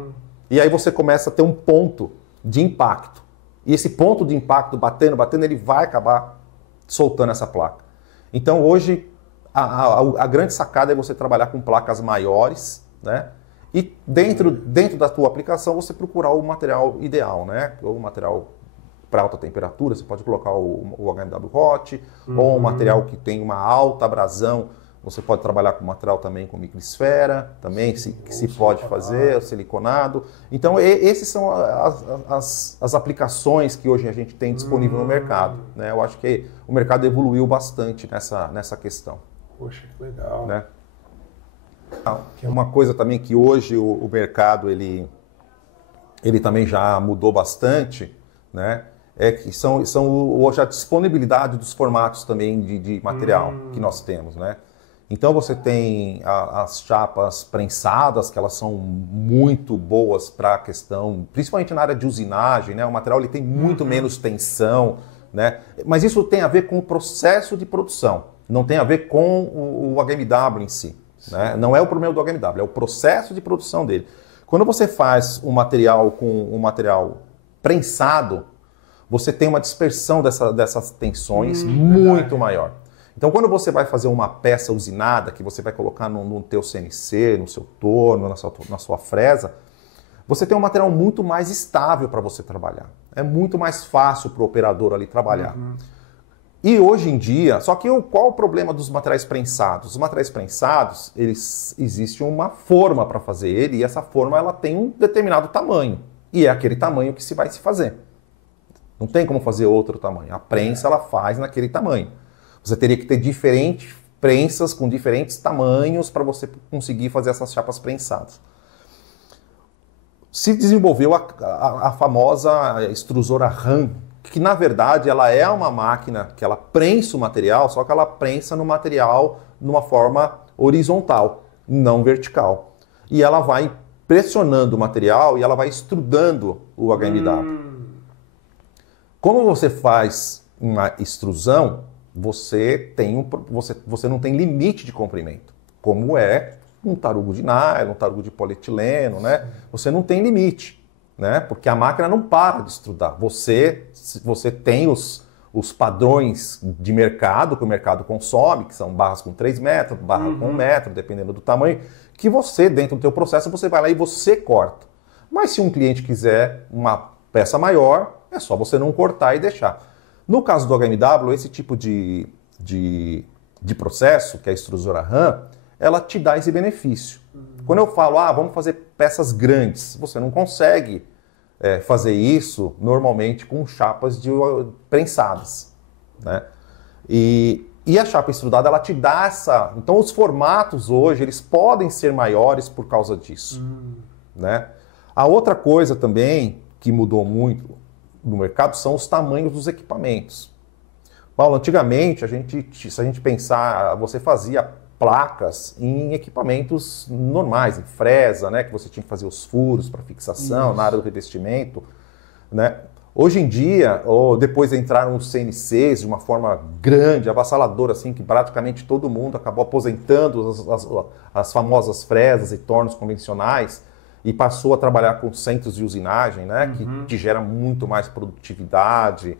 E aí você começa a ter um ponto de impacto. E esse ponto de impacto batendo, ele vai acabar soltando essa placa. Então hoje, a grande sacada é você trabalhar com placas maiores, né? E dentro da tua aplicação você procurar o material ideal, né? Ou o material para alta temperatura, você pode colocar o HMW Hot, ou um material que tem uma alta abrasão, Você pode trabalhar com material também com microesfera, também que se pode fazer, o siliconado. Então, esses são as aplicações que hoje a gente tem disponível no mercado, né? Eu acho que o mercado evoluiu bastante nessa questão. Poxa, que legal. Né? Uma coisa também que hoje o mercado ele também já mudou bastante, né? É que são hoje a disponibilidade dos formatos também de material que nós temos, né? Então você tem as chapas prensadas, que elas são muito boas para a questão, principalmente na área de usinagem, né? O material ele tem muito menos tensão, né? Mas isso tem a ver com o processo de produção, não tem a ver com o HMW em si, né? Não é o problema do HMW, é o processo de produção dele. Quando você faz um material com um material prensado, você tem uma dispersão dessas tensões muito maior. Então, quando você vai fazer uma peça usinada, que você vai colocar no teu CNC, no seu torno, na sua fresa, você tem um material muito mais estável para você trabalhar. É muito mais fácil para o operador ali trabalhar. E hoje em dia, só que qual o problema dos materiais prensados? Os materiais prensados, existe uma forma para fazer ele, e essa forma ela tem um determinado tamanho. E é aquele tamanho que vai se fazer. Não tem como fazer outro tamanho. A prensa ela faz naquele tamanho. Você teria que ter diferentes prensas com diferentes tamanhos para você conseguir fazer essas chapas prensadas. Se desenvolveu a famosa extrusora RAM, que na verdade ela é uma máquina que ela prensa o material, só que ela prensa no material numa forma horizontal, não vertical. E ela vai pressionando o material e ela vai extrudando o HMW. Como você faz uma extrusão, você não tem limite de comprimento, como é um tarugo de nylon, um tarugo de polietileno, né? Você não tem limite, né? Porque a máquina não para de extrudar. Você tem os padrões de mercado, que o mercado consome, que são barras com 3 metros, barra com 1 metro, dependendo do tamanho, que você, dentro do teu processo, você vai lá e você corta. Mas se um cliente quiser uma peça maior, é só você não cortar e deixar. No caso do HMW, esse tipo de processo, que é a extrusora RAM, ela te dá esse benefício. Quando eu falo, vamos fazer peças grandes, você não consegue fazer isso normalmente com chapas prensadas, né? E a chapa extrudada, ela te dá essa... Então, os formatos hoje, eles podem ser maiores por causa disso, né? A outra coisa também que mudou muito no mercado são os tamanhos dos equipamentos. Paulo, antigamente, se a gente pensar, você fazia placas em equipamentos normais, em fresa, né, que você tinha que fazer os furos para fixação, na área do revestimento, né? Hoje em dia, depois entraram os CNCs de uma forma grande, avassaladora, assim, que praticamente todo mundo acabou aposentando as famosas fresas e tornos convencionais, e passou a trabalhar com centros de usinagem, né, que gera muito mais produtividade,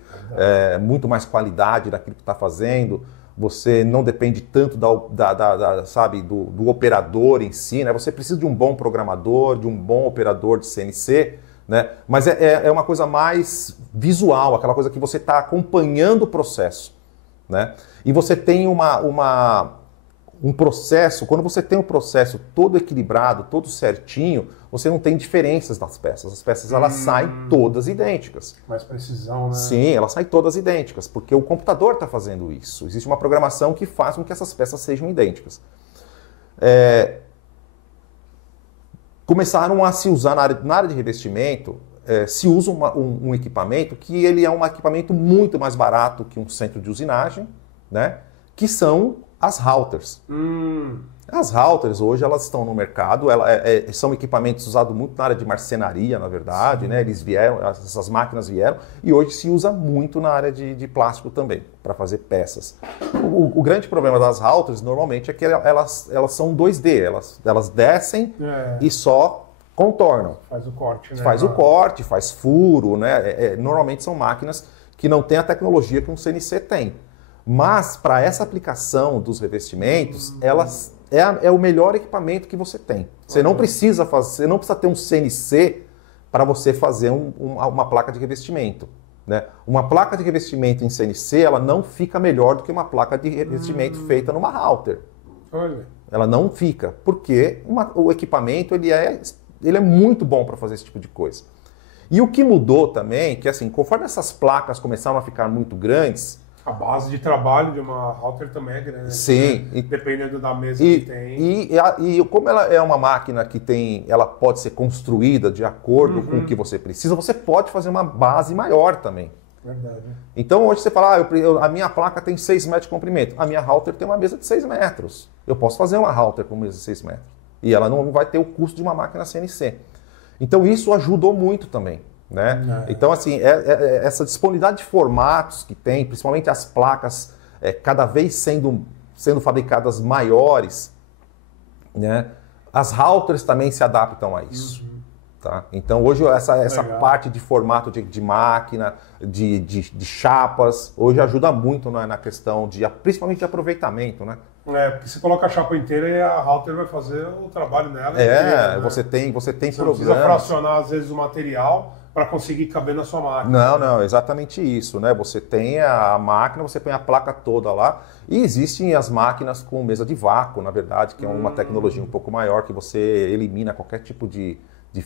muito mais qualidade daquilo que está fazendo. Você não depende tanto do operador em si, né? Você precisa de um bom programador, de um bom operador de CNC, né? Mas é uma coisa mais visual, aquela coisa que você está acompanhando o processo, né? E você tem um processo, quando você tem um processo todo equilibrado, todo certinho, você não tem diferenças nas peças. As peças elas saem todas idênticas. Mais precisão, né? Sim, elas saem todas idênticas, porque o computador está fazendo isso. Existe uma programação que faz com que essas peças sejam idênticas. Começaram a se usar na área de revestimento, se usa um equipamento que ele é um equipamento muito mais barato que um centro de usinagem, né? Que são as routers. As routers hoje elas estão no mercado, são equipamentos usados muito na área de marcenaria, na verdade, né? Eles vieram, essas máquinas vieram, e hoje se usa muito na área de plástico também, para fazer peças. O grande problema das routers normalmente é que elas são 2D, elas descem e só contornam. Faz o corte, né? Faz o corte, faz furo, né? Normalmente são máquinas que não têm a tecnologia que um CNC tem. Mas para essa aplicação dos revestimentos, é o melhor equipamento que você tem. Você não precisa ter um CNC para você fazer uma placa de revestimento, né? Uma placa de revestimento em CNC, ela não fica melhor do que uma placa de revestimento feita numa router. Olha. Ela não fica, porque o equipamento ele é muito bom para fazer esse tipo de coisa. E o que mudou também, que assim, conforme essas placas começaram a ficar muito grandes... A base de trabalho de uma router também é grande. Sim. Né? Dependendo da mesa que tem. E como ela é uma máquina que ela pode ser construída de acordo com o que você precisa, você pode fazer uma base maior também. Verdade. Então hoje você fala, a minha placa tem 6 metros de comprimento, a minha router tem uma mesa de 6 metros. Eu posso fazer uma router com mesa de 6 metros. E ela não vai ter o custo de uma máquina CNC. Então isso ajudou muito também. Né? Então, assim, essa disponibilidade de formatos que tem, principalmente as placas cada vez sendo fabricadas maiores, né? As routers também se adaptam a isso. Tá? Então, hoje, essa parte de formato de máquina, de chapas, hoje ajuda muito, né, na questão principalmente de aproveitamento, né? Porque você coloca a chapa inteira e a router vai fazer o trabalho nela. Né? Você tem você programas. Não precisa fracionar, às vezes, o material para conseguir caber na sua máquina. Não, exatamente isso, né? Você tem a máquina, você põe a placa toda lá, e existem as máquinas com mesa de vácuo, na verdade, que é uma tecnologia um pouco maior, que você elimina qualquer tipo de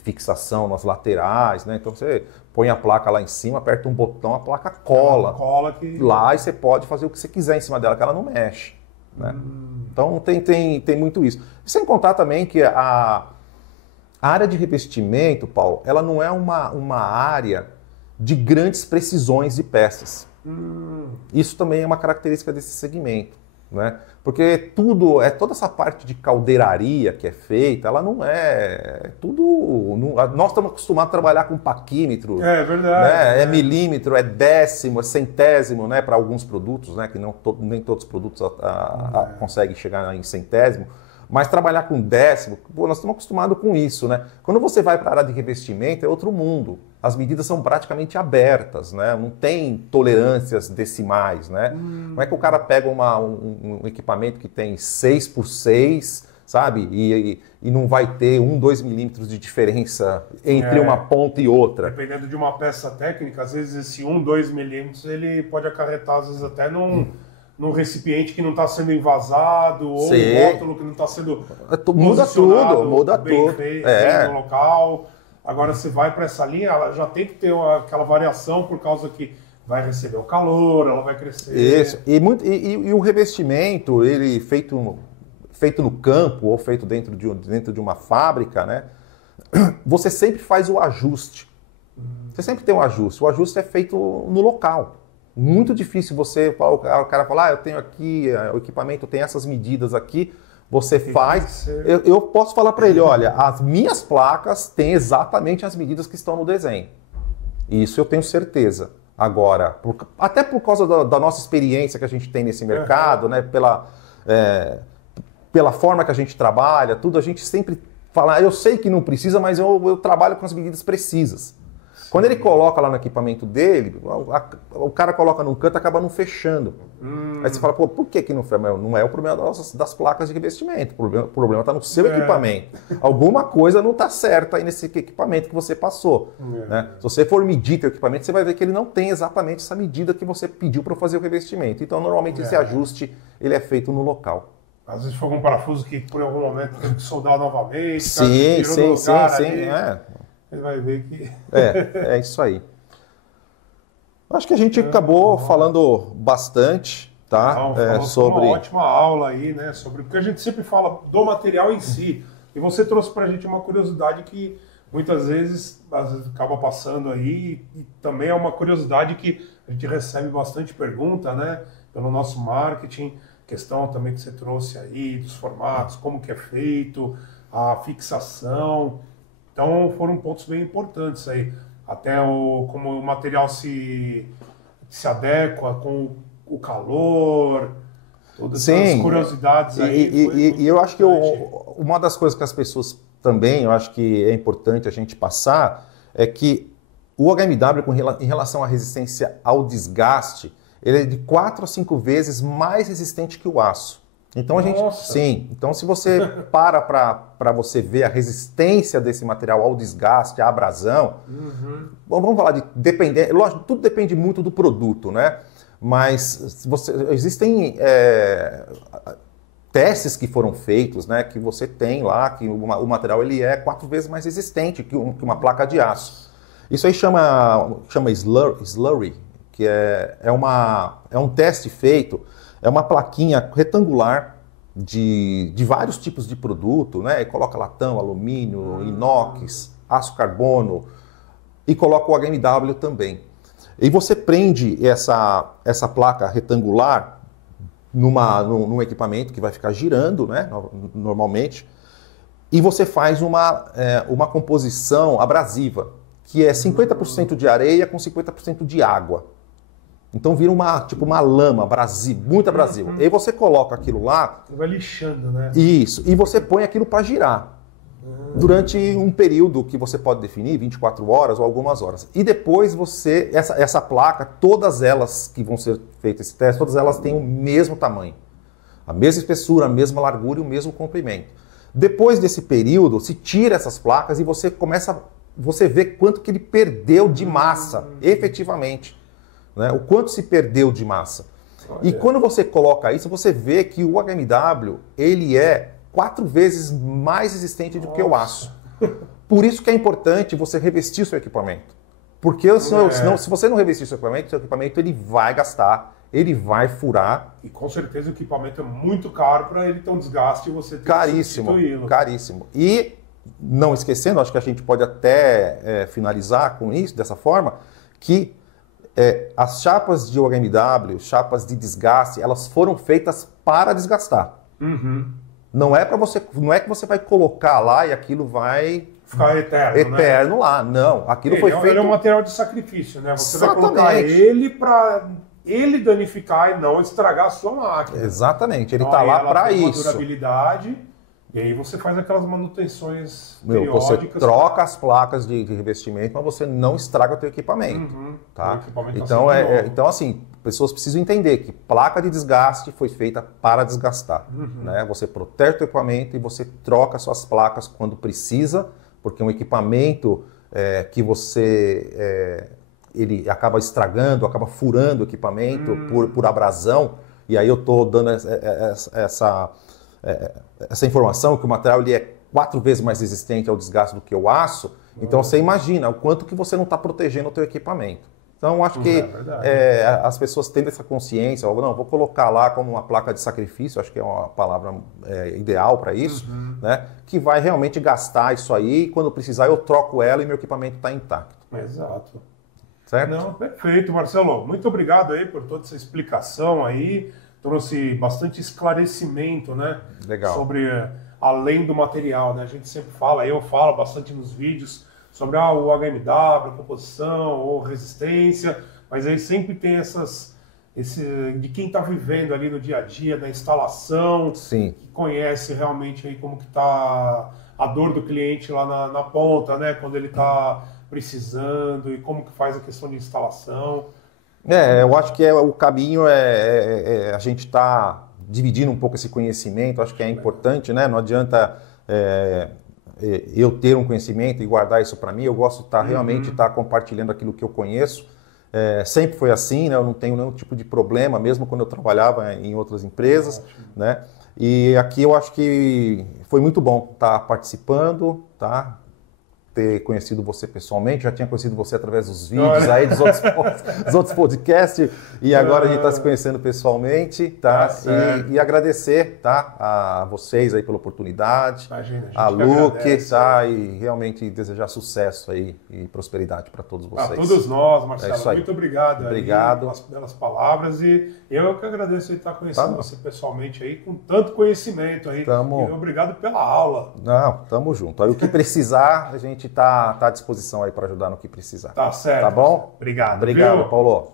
fixação nas laterais, né? Então você põe a placa lá em cima, aperta um botão, a placa cola lá, e você pode fazer o que você quiser em cima dela, que ela não mexe, né? Então tem muito isso. Sem contar também que a área de revestimento, Paulo, ela não é uma área de grandes precisões de peças. Isso também é uma característica desse segmento, né? Porque toda essa parte de caldeiraria que é feita, ela não nós estamos acostumados a trabalhar com paquímetro. É verdade. Né? É milímetro, é décimo, é centésimo, né? Para alguns produtos, né? Que nem todos os produtos conseguem chegar em centésimo. Mas trabalhar com décimo, nós estamos acostumados com isso, né? Quando você vai para a área de revestimento, é outro mundo. As medidas são praticamente abertas, né? Não tem tolerâncias decimais, né? Não é que o cara pega um equipamento que tem 6 por 6, sabe? E não vai ter 2 milímetros de diferença entre uma ponta e outra. Dependendo de uma peça técnica, às vezes esse 2 milímetros ele pode acarretar, às vezes, até num recipiente que não está sendo invasado, ou um rótulo que não está sendo muda tudo feito no local. Agora, você vai para essa linha, ela já tem que ter aquela variação por causa que vai receber o calor, ela vai crescer. Isso. E o revestimento, ele feito no campo ou feito dentro de uma fábrica, né? Você sempre faz o ajuste. Você sempre tem um ajuste. O ajuste é feito no local. Muito difícil o cara falar, eu tenho aqui, o equipamento tem essas medidas aqui, você faz. Eu posso falar para ele, olha, as minhas placas têm exatamente as medidas que estão no desenho. Isso eu tenho certeza. Agora, até por causa da nossa experiência que a gente tem nesse mercado, né, pela forma que a gente trabalha, tudo, a gente sempre fala, eu sei que não precisa, mas eu trabalho com as medidas precisas. Quando ele coloca lá no equipamento dele, o cara coloca num canto e acaba não fechando. Aí você fala, pô, por que não fecha? Não é o problema das placas de revestimento, o problema está no seu equipamento. Alguma coisa não está certa aí nesse equipamento que você passou. Né? Se você for medir o equipamento, você vai ver que ele não tem exatamente essa medida que você pediu para fazer o revestimento. Então, normalmente, esse ajuste ele é feito no local. Às vezes foi um parafuso que, por algum momento, teve que soldar novamente. Sim. Ele vai ver que... É isso aí. Acho que a gente acabou falando bastante, tá? Sobre uma ótima aula aí, né? Porque a gente sempre fala do material em si. E você trouxe pra gente uma curiosidade que muitas vezes acaba passando aí. E também é uma curiosidade que a gente recebe bastante pergunta, né? Pelo nosso marketing. Questão também que você trouxe aí dos formatos, como que é feito, a fixação... Então foram pontos bem importantes aí. Até como o material se adequa com o calor, todas essas curiosidades aí. E eu acho que uma das coisas que as pessoas também, eu acho que é importante a gente passar, é que o HMW, em relação à resistência ao desgaste, ele é de 4 a 5 vezes mais resistente que o aço. Então então se você para você ver a resistência desse material ao desgaste, à abrasão, vamos falar de depender, lógico, tudo depende muito do produto, né? Mas existem testes que foram feitos, né, que você tem lá, que o material ele é 4 vezes mais resistente que uma placa de aço. Isso aí chama slurry, que é um teste feito, é uma plaquinha retangular de vários tipos de produto, né, e coloca latão, alumínio, inox, aço carbono, e coloca o HMW também. E você prende essa placa retangular num equipamento que vai ficar girando, né, normalmente, e você faz uma composição abrasiva, que é 50% de areia com 50% de água. Então vira uma lama muito abrasiva. E aí você coloca aquilo lá... Vai lixando, né? Isso, e você põe aquilo para girar. Durante um período que você pode definir, 24 horas ou algumas horas. E depois essa placa, todas elas que vão ser feitas esse teste, todas elas têm o mesmo tamanho. A mesma espessura, a mesma largura e o mesmo comprimento. Depois desse período, se tira essas placas e você vê quanto que ele perdeu de massa, efetivamente. Né? O quanto se perdeu de massa. E quando você coloca isso, você vê que o HMW, ele é 4 vezes mais resistente do que o aço. Por isso que é importante você revestir o seu equipamento. Porque senão, se você não revestir seu equipamento ele vai gastar, ele vai furar. E com certeza o equipamento é muito caro para ele ter um desgaste e você ter que substituí-lo. Caríssimo. E, não esquecendo, acho que a gente pode até finalizar com isso, dessa forma, que as chapas de OHMW, chapas de desgaste, elas foram feitas para desgastar. Uhum. Não é que você vai colocar lá e aquilo vai ficar eterno, né? Lá. Não, aquilo foi feito... Ele é um material de sacrifício, né? Você vai colocar ele para ele danificar e não estragar a sua máquina. Exatamente, ele está lá para isso. Uma durabilidade, e aí você faz aquelas manutenções periódicas. Você troca as placas de revestimento, mas você não estraga o teu equipamento. Tá? O equipamento então, assim, pessoas precisam entender que placa de desgaste foi feita para desgastar. Né? Você protege o equipamento e você troca suas placas quando precisa, porque um equipamento que ele acaba estragando, acaba furando o equipamento por abrasão, e aí eu estou dando essa informação que o material ele é 4 vezes mais resistente ao desgaste do que o aço, então você imagina o quanto que você não está protegendo o teu equipamento. Então, acho que as pessoas tendo essa consciência, não, vou colocar lá como uma placa de sacrifício, acho que é uma palavra ideal para isso, né? Que vai realmente gastar isso aí, e quando precisar eu troco ela e meu equipamento está intacto. Exato. Certo? Não, perfeito, Marcelo. Muito obrigado aí por toda essa explicação aí, trouxe bastante esclarecimento, né? Legal. Sobre além do material, né? A gente sempre fala, eu falo bastante nos vídeos, sobre o HMW, composição ou resistência, mas aí sempre tem de quem está vivendo ali no dia a dia, da instalação, Sim. Que conhece realmente aí como que está a dor do cliente lá na ponta, né? Quando ele está precisando e como que faz a questão de instalação. Eu acho que o caminho a gente está dividindo um pouco esse conhecimento, acho que é importante, né? Não adianta... eu ter um conhecimento e guardar isso para mim, eu gosto de realmente estar compartilhando aquilo que eu conheço. Sempre foi assim, né? Eu não tenho nenhum tipo de problema, mesmo quando eu trabalhava em outras empresas, né? E aqui eu acho que foi muito bom estar participando, tá? Ter conhecido você pessoalmente, já tinha conhecido você através dos vídeos aí, dos outros podcasts, e agora a gente está se conhecendo pessoalmente, tá? E agradecer, tá? A vocês aí pela oportunidade, a Luke, tá? E realmente desejar sucesso aí e prosperidade para todos vocês. A todos nós, Marcelo, muito obrigado. Obrigado. Pelas palavras, e eu que agradeço aí estar conhecendo você pessoalmente aí, com tanto conhecimento aí. E obrigado pela aula. Não, tamo junto. Aí o que precisar, a gente tá à disposição aí para ajudar no que precisar. Tá certo. Tá bom? Obrigado. Obrigado, Paulo.